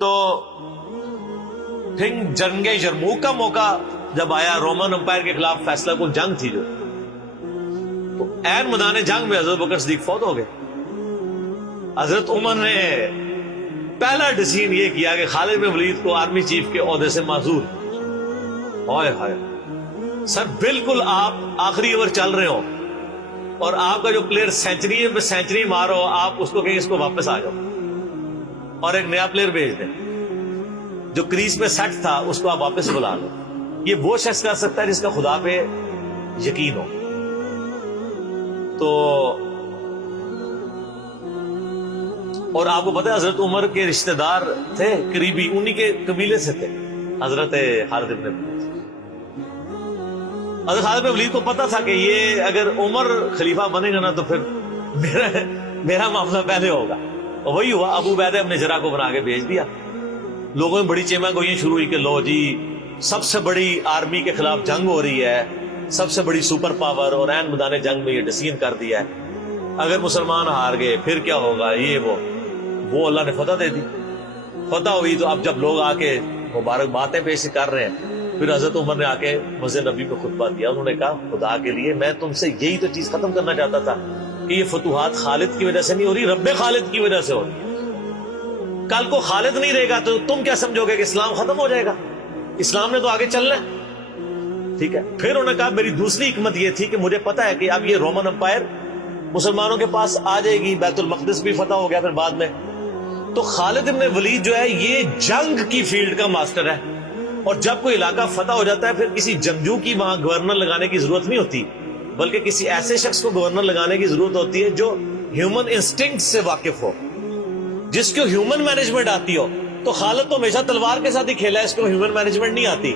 تو پھر جنگ یرموک کا موقع جب آیا، رومن امپائر کے خلاف فیصلہ کن جنگ تھی جو، تو عین میدان جنگ میں حضرت بکر صدیق فوت ہو گئے. حضرت عمر نے پہلا ڈیسیژن یہ کیا کہ خالد بن ولید کو آرمی چیف کے عہدے سے معزول. ہائے ہائے سر، بالکل آپ آخری اوور چل رہے ہو اور آپ کا جو پلیئر سینچری مارو، آپ اس کو کہیں اس کو واپس آ جاؤ اور ایک نیا پلیئر بھیج دیں. جو کریز پہ سیٹ تھا اس کو آپ واپس بلا لو. یہ وہ شخص کر سکتا ہے جس کا خدا پہ یقین ہو. تو اور آپ کو پتہ ہے حضرت عمر کے رشتہ دار تھے قریبی، انہی کے قبیلے سے تھے حضرت خالد بن ولید. حضرت خالد بن ولید کو پتا تھا کہ یہ اگر عمر خلیفہ بنے گا نا تو پھر میرا معاملہ پہلے ہوگا. اور وہی ہوا، ابو عبیدہ ابن جراح کو بنا کے بھیج دیا. لوگوں میں بڑی چیمہ گوئیاں شروع ہوئی کہ لو جی سب سے بڑی آرمی کے خلاف جنگ ہو رہی ہے، سب سے بڑی سپر پاور، اور عین میدان جنگ میں یہ ڈیسیژن کر دیا ہے، اگر مسلمان ہار گئے پھر کیا ہوگا، یہ وہ اللہ نے فتح دے دی. فتح ہوئی تو اب جب لوگ آ کے مبارک باتیں پیش کر رہے ہیں، پھر حضرت عمر نے آ کے مسجد نبی میں خطبہ دیا. انہوں نے کہا خدا کے لیے میں تم سے یہی تو چیز ختم کرنا چاہتا تھا کہ یہ فتوحات خالد کی وجہ سے نہیں ہو رہی، رب خالد کی وجہ سے ہو رہی ہے. کل کو خالد نہیں رہے گا تو تم کیا سمجھو گے کہ اسلام ختم ہو جائے گا؟ اسلام نے تو آگے چلنا ہے. ٹھیک ہے. پھر انہوں نے کہا میری دوسری حکمت یہ تھی کہ مجھے پتا ہے کہ اب یہ رومن امپائر مسلمانوں کے پاس آ جائے گی، بیت المقدس بھی فتح ہو گیا پھر بعد میں. تو خالد بن ولید جو ہے یہ جنگ کی فیلڈ کا ماسٹر ہے، اور جب کوئی علاقہ فتح ہو جاتا ہے پھر کسی جنگجو کی وہاں گورنر لگانے کی ضرورت نہیں ہوتی، بلکہ کسی ایسے شخص کو گورنر لگانے کی ضرورت ہوتی ہے جو ہیومن انسٹنکٹ سے واقف ہو، جس کو ہیومن مینجمنٹ آتی ہو. تو خالد تو ہمیشہ تلوار کے ساتھ ہی کھیلا ہے، اس کو ہیومن مینجمنٹ نہیں آتی.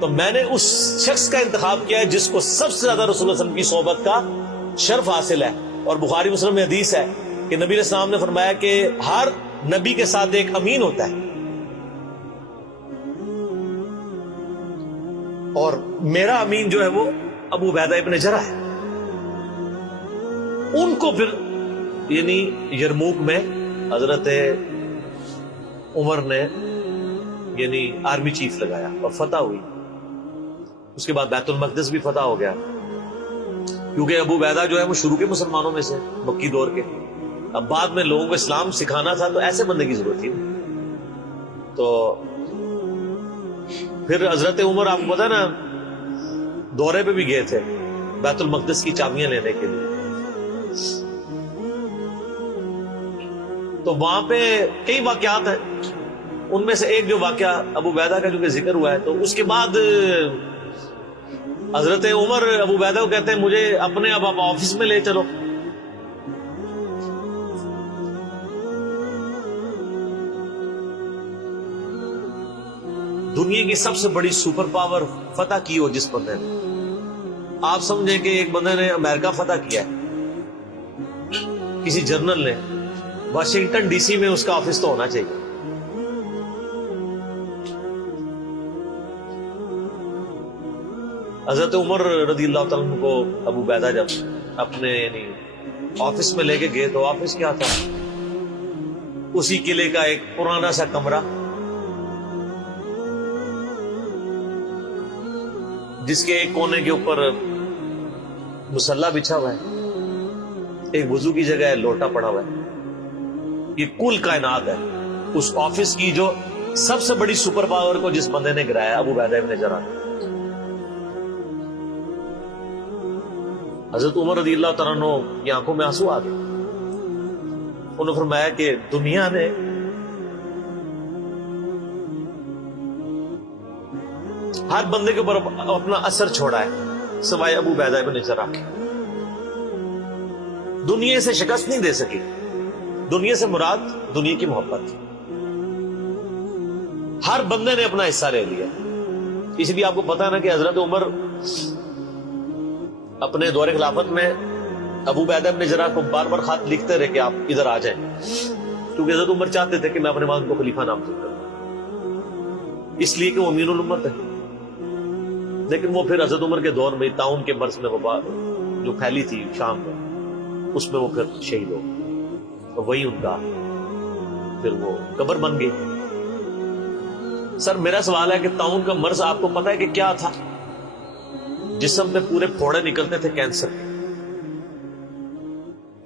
تو میں نے اس شخص کا انتخاب کیا ہے جس کو سب سے زیادہ رسول اللہ صلی اللہ علیہ وسلم کی صحبت کا شرف حاصل ہے. اور بخاری مسلم میں حدیث ہے کہ نبی علیہ السلام نے فرمایا کہ ہر نبی کے ساتھ ایک امین ہوتا ہے، اور میرا امین جو ہے وہ ابو عبیدہ ابن جراح ہے. ان کو پھر یعنی یرموک میں حضرت عمر نے یعنی آرمی چیف لگایا اور فتح ہوئی. اس کے بعد بیت المقدس بھی فتح ہو گیا، کیونکہ ابو عبیدہ جو ہے وہ شروع کے مسلمانوں میں سے، مکی دور کے. اب بعد میں لوگوں کو اسلام سکھانا تھا تو ایسے بندے کی ضرورت تھی. تو پھر حضرت عمر آپ کو پتا نا دورے پہ بھی گئے تھے بیت المقدس کی چابیاں لینے کے لیے. تو وہاں پہ کئی واقعات ہیں، ان میں سے ایک جو واقعہ ابو عبیدہ کا جو کہ ذکر ہوا ہے، تو اس کے بعد حضرت عمر ابو عبیدہ کو کہتے ہیں مجھے اپنے اب آپ آفس میں لے چلو. دنیا کی سب سے بڑی سپر پاور فتح کی ہو جس بندے نے، آپ سمجھیں کہ ایک بندے نے امریکہ فتح کیا ہے، کسی جنرل نے، واشنگٹن ڈی سی میں اس کا آفس تو ہونا چاہیے. حضرت عمر رضی اللہ تعالیٰ عنہ کو ابو عبیدہ جب اپنے یعنی آفس میں لے کے گئے تو آفس کیا تھا؟ اسی قلعے کا ایک پرانا سا کمرہ جس کے ایک کونے کے اوپر مصلی بچھا ہوا ہے، ایک وضو کی جگہ ہے، لوٹا پڑا ہوا ہے. یہ کل کائنات ہے. اس آفس کی جو سب سے بڑی سپر پاور کو جس بندے نے گرایا ابو عبیدہ ابن جراح. حضرت عمر رضی اللہ تعالیٰ عنہ کی آنکھوں میں آنسو آ گئے. انہوں نے فرمایا کہ دنیا نے ہر بندے کے اوپر اپنا اثر چھوڑا ہے سوائے ابو عبیدہ ابن جراح کے. دنیا سے شکست نہیں دے سکی. دنیا سے مراد دنیا کی محبت. ہر بندے نے اپنا حصہ لے لیا. اس لیے آپ کو پتا ہے نا کہ حضرت عمر اپنے دور خلافت میں ابو عبیدہ ابن جراح کو بار بار خط لکھتے رہے کہ آپ ادھر آ جائیں، کیونکہ حضرت عمر چاہتے تھے کہ میں اپنے والد کو خلیفہ نامزد کروں، اس لیے کہ وہ امین الامت ہے. لیکن وہ پھر حضرت عمر کے دور میں طاعون کے مرض میں وبا جو پھیلی تھی شام میں، اس میں وہ پھر شہید ہو گئے. اور وہی ان کا پھر وہ قبر بن گئی. سر میرا سوال ہے کہ طاعون کا مرض آپ کو پتا ہے کہ کیا تھا؟ جسم پہ پورے پھوڑے نکلتے تھے کینسر کے.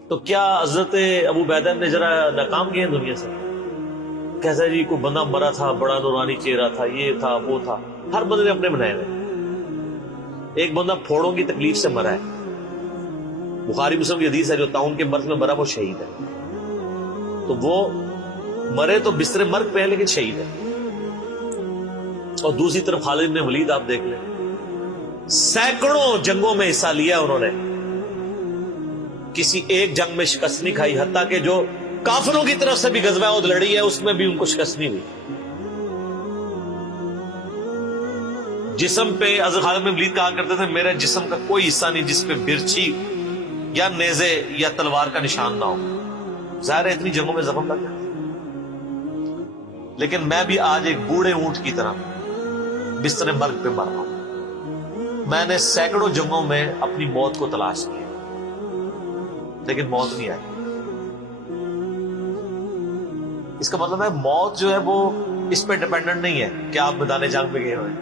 تو کیا حضرت ابو عبیدہ نے ذرا ناکام کیے دنیا سے؟ کیسا جی کوئی بندہ مرا تھا، بڑا نورانی چہرہ تھا، یہ تھا وہ تھا. ہر بندے نے اپنے بنائے ہوئے. ایک بندہ پھوڑوں کی تکلیف سے مرا ہے، بخاری مسلم کی حدیث ہے، جو طاعون کے مرض میں مرا وہ شہید ہے. تو وہ مرے تو بستر مرگ پہ ہے لیکن شہید ہے. اور دوسری طرف خالد بن ولید آپ دیکھ لیں، سینکڑوں جنگوں میں حصہ لیا انہوں نے، کسی ایک جنگ میں شکست نہیں کھائی، حتیٰ کہ جو کافروں کی طرف سے بھی غزوہ احد لڑی ہے اس میں بھی ان کو شکست نہیں ہوئی. جسم پہ حضرت خالد بن ولید کہا کرتے تھے میرے جسم کا کوئی حصہ نہیں جس پہ برچھی یا نیزے یا تلوار کا نشان نہ ہو. ظاہر ہے اتنی جنگوں میں زخم لگ جاتے، لیکن میں بھی آج ایک بوڑھے اونٹ کی طرح بستر مرگ پہ مر رہا ہوں. میں نے سینکڑوں جنگوں میں اپنی موت کو تلاش کیا لیکن موت نہیں آئی. اس کا مطلب ہے موت جو ہے وہ اس پہ ڈیپینڈنٹ نہیں ہے کہ آپ میدان جنگ میں گئے ہوئے.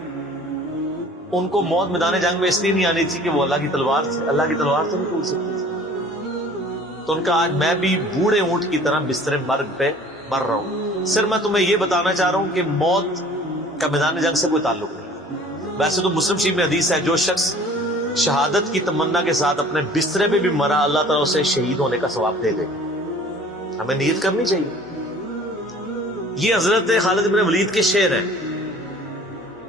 ان کو موت میدان جنگ میں اس لیے نہیں آنی تھی کہ وہ اللہ کی تلوار تھی، اللہ کی تلوار تو نہیں ٹوٹ سکتی تھی. تو ان کا آج میں بھی بوڑھے اونٹ کی طرح بستر مرگ پہ مر رہا ہوں. صرف میں تمہیں یہ بتانا چاہ رہا ہوں کہ موت کا میدان جنگ سے کوئی تعلق نہیں. ویسے تو مسلم شریف میں حدیث ہے جو شخص شہادت کی تمنا کے ساتھ اپنے بسترے پہ بھی مرا اللہ تعالیٰ اسے شہید ہونے کا ثواب دے دے. ہمیں نیت کرنی چاہیے. یہ حضرت خالد بن ولید کے شعر ہیں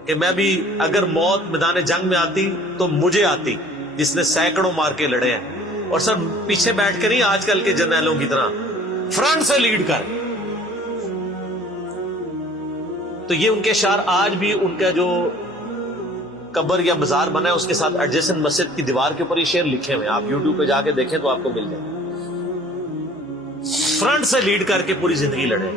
کہ میں بھی اگر موت میدان جنگ میں آتی تو مجھے آتی جس نے سینکڑوں مار کے لڑے ہیں. اور سر پیچھے بیٹھ کے نہیں آج کل کے جرنیلوں کی طرح، فرنٹ سے لیڈ کر. تو یہ ان کے اشعار آج بھی ان کا جو قبر یا مزار بنا ہے اس کے ساتھ ایڈجسنٹ مسجد کی دیوار کے اوپر یہ شعر لکھے ہوئے ہیں. آپ یوٹیوب پہ جا کے دیکھیں تو آپ کو مل جائے. فرنٹ سے لیڈ کر کے پوری زندگی لڑے.